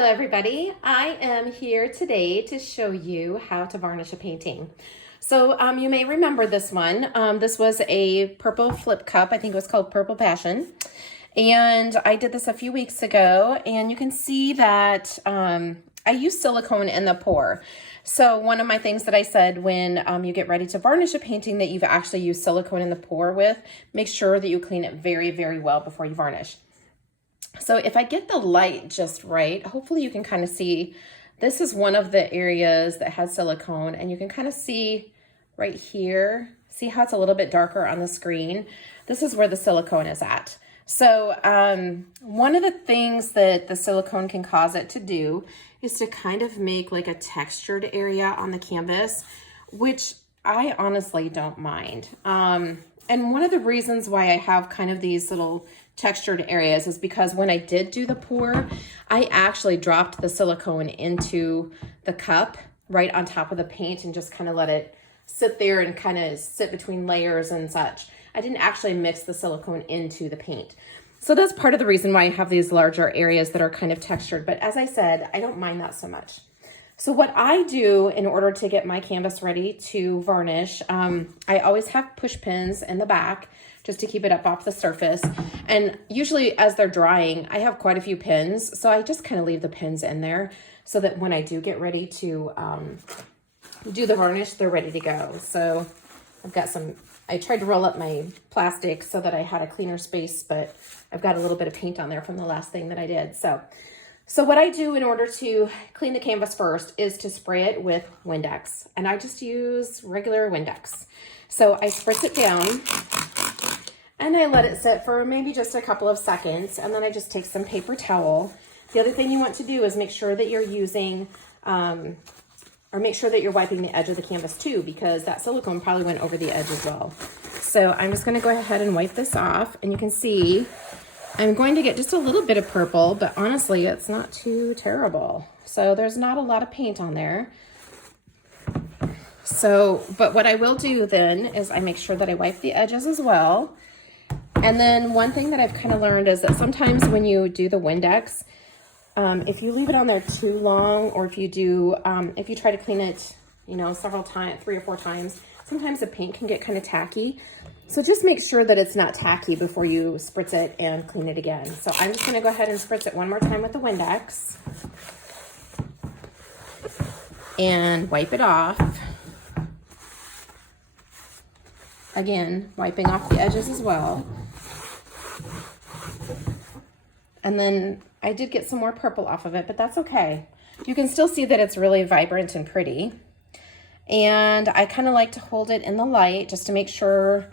Hello everybody, I am here today to show you how to varnish a painting. So you may remember this one. This was a purple flip cup. I think it was called Purple Passion. And I did this a few weeks ago, and you can see that I use silicone in the pour. So one of my things that I said when you get ready to varnish a painting that you've actually used silicone in the pour with, make sure that you clean it very, very well before you varnish. So if I get the light just right, hopefully you can kind of see, this is one of the areas that has silicone, and you can kind of see right here, see how it's a little bit darker on the screen? This is where the silicone is at. So one of the things that the silicone can cause it to do is to kind of make like a textured area on the canvas, which I honestly don't mind. And one of the reasons why I have kind of these little textured areas is because when I did do the pour, I actually dropped the silicone into the cup right on top of the paint and just kind of let it sit there and kind of sit between layers and such. I didn't actually mix the silicone into the paint. So that's part of the reason why I have these larger areas that are kind of textured. But as I said, I don't mind that so much. So what I do in order to get my canvas ready to varnish, I always have push pins in the back just to keep it up off the surface. And usually as they're drying, I have quite a few pins. So I just kind of leave the pins in there so that when I do get ready to do the varnish, they're ready to go. So I've got some, I tried to roll up my plastic so that I had a cleaner space, but I've got a little bit of paint on there from the last thing that I did. So what I do in order to clean the canvas first is to spray it with Windex. And I just use regular Windex. So I spritz it down and I let it sit for maybe just a couple of seconds. And then I just take some paper towel. The other thing you want to do is make sure that you're using, or make sure that you're wiping the edge of the canvas too, because that silicone probably went over the edge as well. So I'm just gonna go ahead and wipe this off, and you can see I'm going to get just a little bit of purple, but honestly, it's not too terrible. So there's not a lot of paint on there. So, but what I will do then is I make sure that I wipe the edges as well. And then one thing that I've kind of learned is that sometimes when you do the Windex, if you leave it on there too long, or if you do, if you try to clean it, you know, several times, 3 or 4 times, sometimes the paint can get kind of tacky. So just make sure that it's not tacky before you spritz it and clean it again. So I'm just gonna go ahead and spritz it one more time with the Windex and wipe it off. Again, wiping off the edges as well. And then I did get some more purple off of it, but that's okay. You can still see that it's really vibrant and pretty. And I kind of like to hold it in the light just to make sure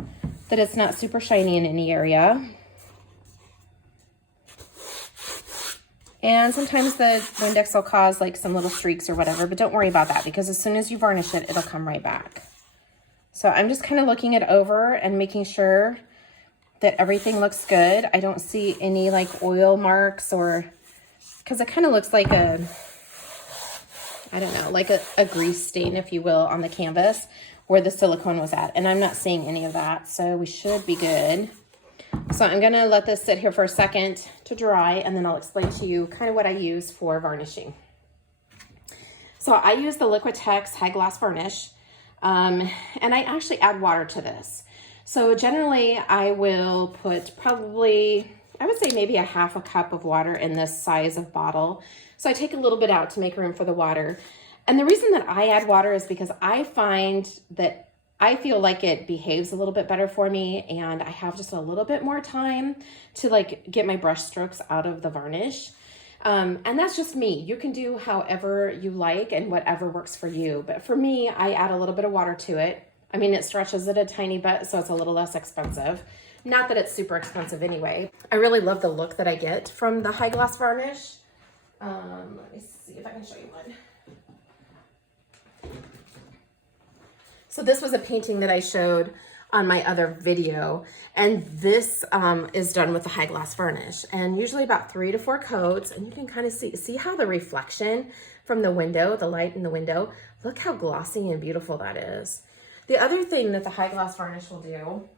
that it's not super shiny in any area. And sometimes the Windex will cause like some little streaks or whatever, but don't worry about that because as soon as you varnish it, it'll come right back. So I'm just kind of looking it over and making sure that everything looks good. I don't see any like oil marks, or because it kind of looks like a, I don't know, like a grease stain, if you will, on the canvas where the silicone was at. And I'm not seeing any of that, so we should be good. So I'm gonna let this sit here for a second to dry, and then I'll explain to you kind of what I use for varnishing. So I use the Liquitex High Gloss Varnish, and I actually add water to this. So generally I will put probably, I would say maybe a half a cup of water in this size of bottle. So I take a little bit out to make room for the water. And the reason that I add water is because I find that I feel like it behaves a little bit better for me, and I have just a little bit more time to like get my brush strokes out of the varnish. And that's just me. You can do however you like and whatever works for you. But for me, I add a little bit of water to it. I mean, it stretches it a tiny bit, so it's a little less expensive. Not that it's super expensive anyway. I really love the look that I get from the High Gloss Varnish. Let me see if I can show you one. So this was a painting that I showed on my other video, and this is done with the High Gloss Varnish, and usually about 3 to 4 coats, and you can kind of see how the reflection from the window, the light in the window, look how glossy and beautiful that is. The other thing that the High Gloss Varnish will do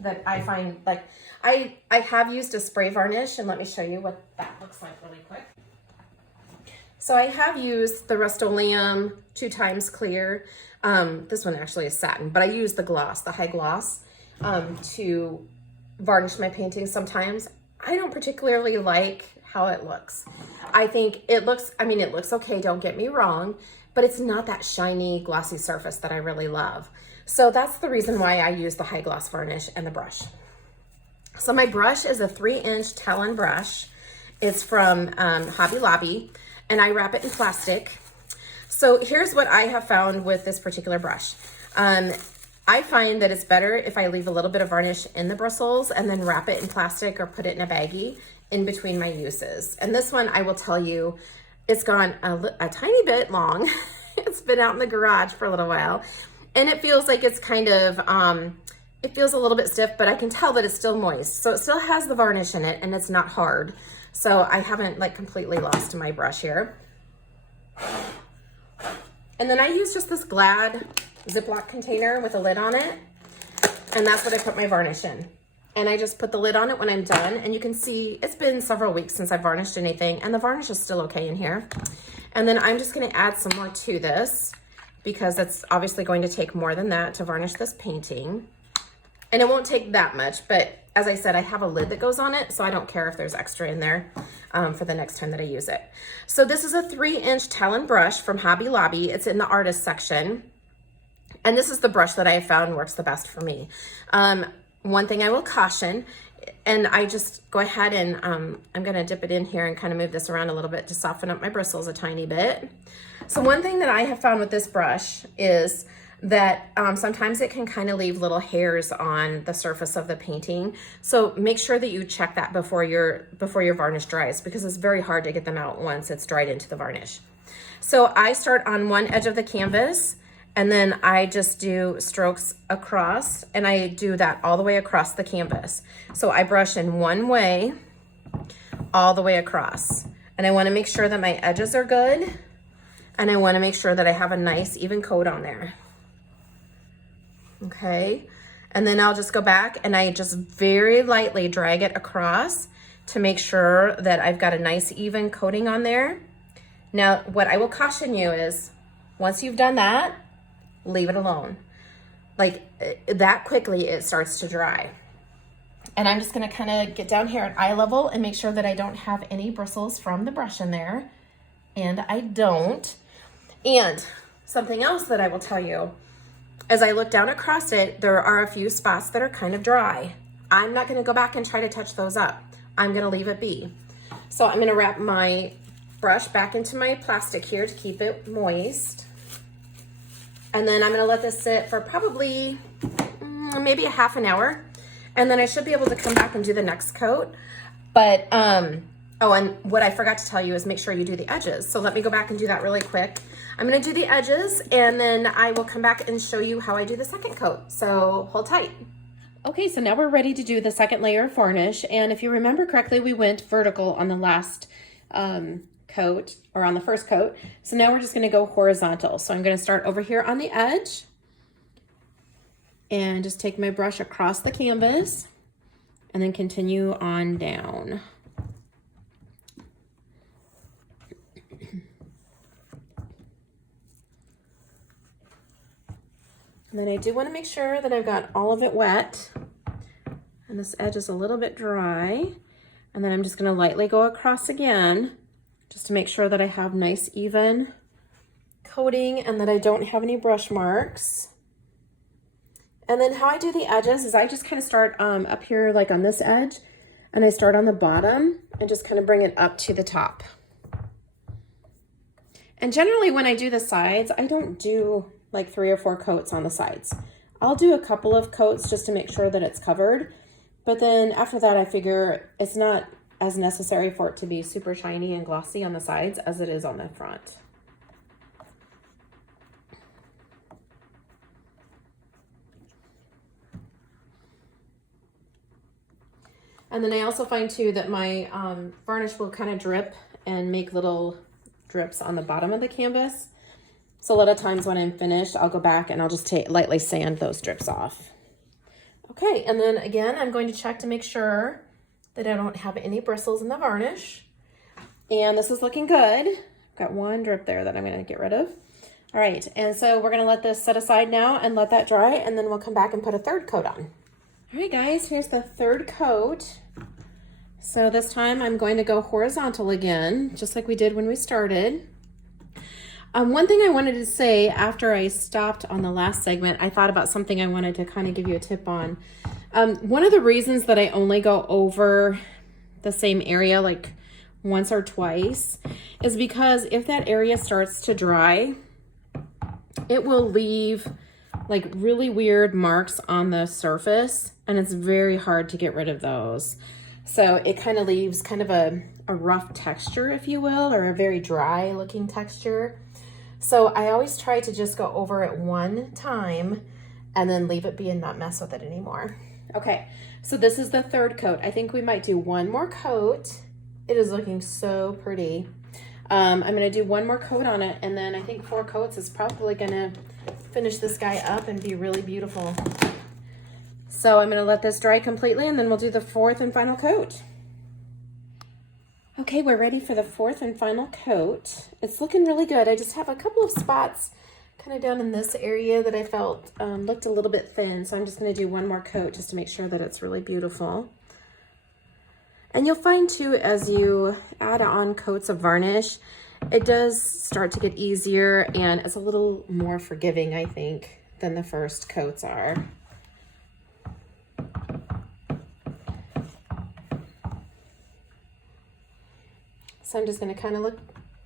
that I find, like, I have used a spray varnish, and let me show you what that looks like really quick. So I have used the Rust-Oleum 2 times clear. This one actually is satin, but I use the gloss, the high gloss, to varnish my paintings sometimes. I don't particularly like how it looks. I think it looks, I mean, it looks okay, don't get me wrong, but it's not that shiny, glossy surface that I really love. So that's the reason why I use the high gloss varnish and the brush. So my brush is a 3-inch Talon brush. It's from Hobby Lobby, and I wrap it in plastic. So here's what I have found with this particular brush. I find that it's better if I leave a little bit of varnish in the bristles and then wrap it in plastic or put it in a baggie in between my uses. And this one, I will tell you, it's gone a tiny bit long. It's been out in the garage for a little while, and it feels like it's kind of, it feels a little bit stiff, but I can tell that it's still moist. So it still has the varnish in it, and it's not hard. So I haven't like completely lost my brush here. And then I use just this Glad Ziploc container with a lid on it, and that's what I put my varnish in. And I just put the lid on it when I'm done, and you can see it's been several weeks since I've varnished anything, and the varnish is still okay in here. And then I'm just gonna add some more to this because it's obviously going to take more than that to varnish this painting. And it won't take that much, but as I said, I have a lid that goes on it, so I don't care if there's extra in there for the next time that I use it. So this is a 3-inch Talon brush from Hobby Lobby. It's in the artist section. And this is the brush that I have found works the best for me. One thing I will caution, and I just go ahead and I'm gonna dip it in here and kind of move this around a little bit to soften up my bristles a tiny bit. So one thing that I have found with this brush is that sometimes it can kind of leave little hairs on the surface of the painting. So make sure that you check that before your varnish dries, because it's very hard to get them out once it's dried into the varnish. So I start on one edge of the canvas, and then I just do strokes across, and I do that all the way across the canvas. So I brush in one way all the way across. And I wanna make sure that my edges are good, and I wanna make sure that I have a nice even coat on there. Okay, and then I'll just go back and I just very lightly drag it across to make sure that I've got a nice even coating on there. Now, what I will caution you is, once you've done that, leave it alone. Like that quickly it starts to dry. And I'm just gonna kind of get down here at eye level and make sure that I don't have any bristles from the brush in there. And I don't. And something else that I will tell you, as I look down across it, there are a few spots that are kind of dry. I'm not gonna go back and try to touch those up. I'm gonna leave it be. So I'm gonna wrap my brush back into my plastic here to keep it moist. And then I'm gonna let this sit for probably maybe a half an hour. And then I should be able to come back and do the next coat. But, oh, and what I forgot to tell you is make sure you do the edges. So let me go back and do that really quick. I'm gonna do the edges, and then I will come back and show you how I do the second coat. So hold tight. Okay, so now we're ready to do the second layer of varnish. And if you remember correctly, we went vertical on the last coat, or on the first coat. So now we're just gonna go horizontal. So I'm gonna start over here on the edge and just take my brush across the canvas and then continue on down. And then I do want to make sure that I've got all of it wet, and this edge is a little bit dry. And then I'm just going to lightly go across again, just to make sure that I have nice even coating and that I don't have any brush marks. And then how I do the edges is I just kind of start up here like on this edge, and I start on the bottom and just kind of bring it up to the top. And generally when I do the sides, I don't do like 3 or 4 coats on the sides. I'll do a couple of coats just to make sure that it's covered. But then after that, I figure it's not as necessary for it to be super shiny and glossy on the sides as it is on the front. And then I also find too that my varnish will kind of drip and make little drips on the bottom of the canvas. So a lot of times when I'm finished, I'll go back and I'll just lightly sand those drips off. Okay, and then again, I'm going to check to make sure that I don't have any bristles in the varnish. And this is looking good. Got one drip there that I'm gonna get rid of. All right, and so we're gonna let this set aside now and let that dry, and then we'll come back and put a third coat on. All right, guys, here's the third coat. So this time I'm going to go horizontal again, just like we did when we started. One thing I wanted to say after I stopped on the last segment, I thought about something I wanted to kind of give you a tip on. One of the reasons that I only go over the same area like once or twice is because if that area starts to dry, it will leave like really weird marks on the surface, and it's very hard to get rid of those. So it kind of leaves kind of a rough texture, if you will, or a very dry looking texture. So I always try to just go over it one time and then leave it be and not mess with it anymore. Okay, so this is the third coat. I think we might do one more coat. It is looking so pretty. I'm gonna do one more coat on it, and then I think 4 coats is probably gonna finish this guy up and be really beautiful. So I'm gonna let this dry completely, and then we'll do the 4th and final coat. Okay, we're ready for the 4th and final coat. It's looking really good. I just have a couple of spots kind of down in this area that I felt looked a little bit thin. So I'm just gonna do one more coat just to make sure that it's really beautiful. And you'll find too, as you add on coats of varnish, it does start to get easier and it's a little more forgiving, I think, than the first coats are. So I'm just going to kind of look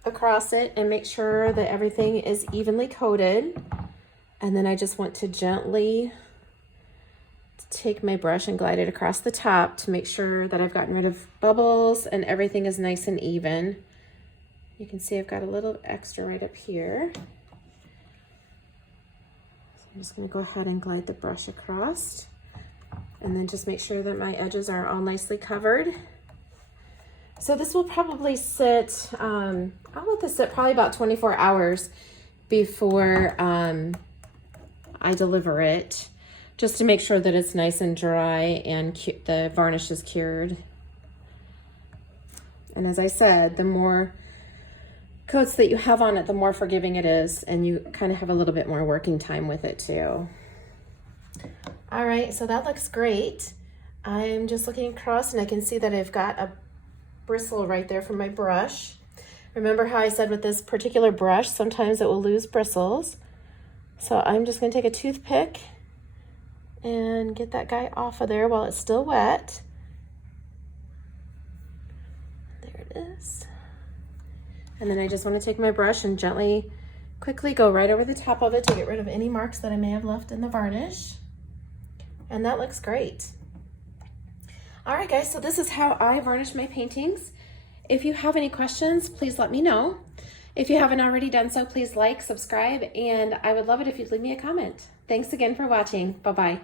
across it and make sure that everything is evenly coated. And then I just want to gently take my brush and glide it across the top to make sure that I've gotten rid of bubbles and everything is nice and even. You can see I've got a little extra right up here. So I'm just going to go ahead and glide the brush across and then just make sure that my edges are all nicely covered. So this will probably sit, I'll let this sit probably about 24 hours before I deliver it, just to make sure that it's nice and dry and the varnish is cured. And as I said, the more coats that you have on it, the more forgiving it is, and you kind of have a little bit more working time with it too. All right, so that looks great. I'm just looking across and I can see that I've got a bristle right there from my brush. Remember how I said with this particular brush, sometimes it will lose bristles. So I'm just going to take a toothpick and get that guy off of there while it's still wet. There it is. And then I just want to take my brush and gently, quickly go right over the top of it to get rid of any marks that I may have left in the varnish. And that looks great. All right, guys, so this is how I varnish my paintings. If you have any questions, please let me know. If you haven't already done so, please like, subscribe, and I would love it if you'd leave me a comment. Thanks again for watching. Bye-bye.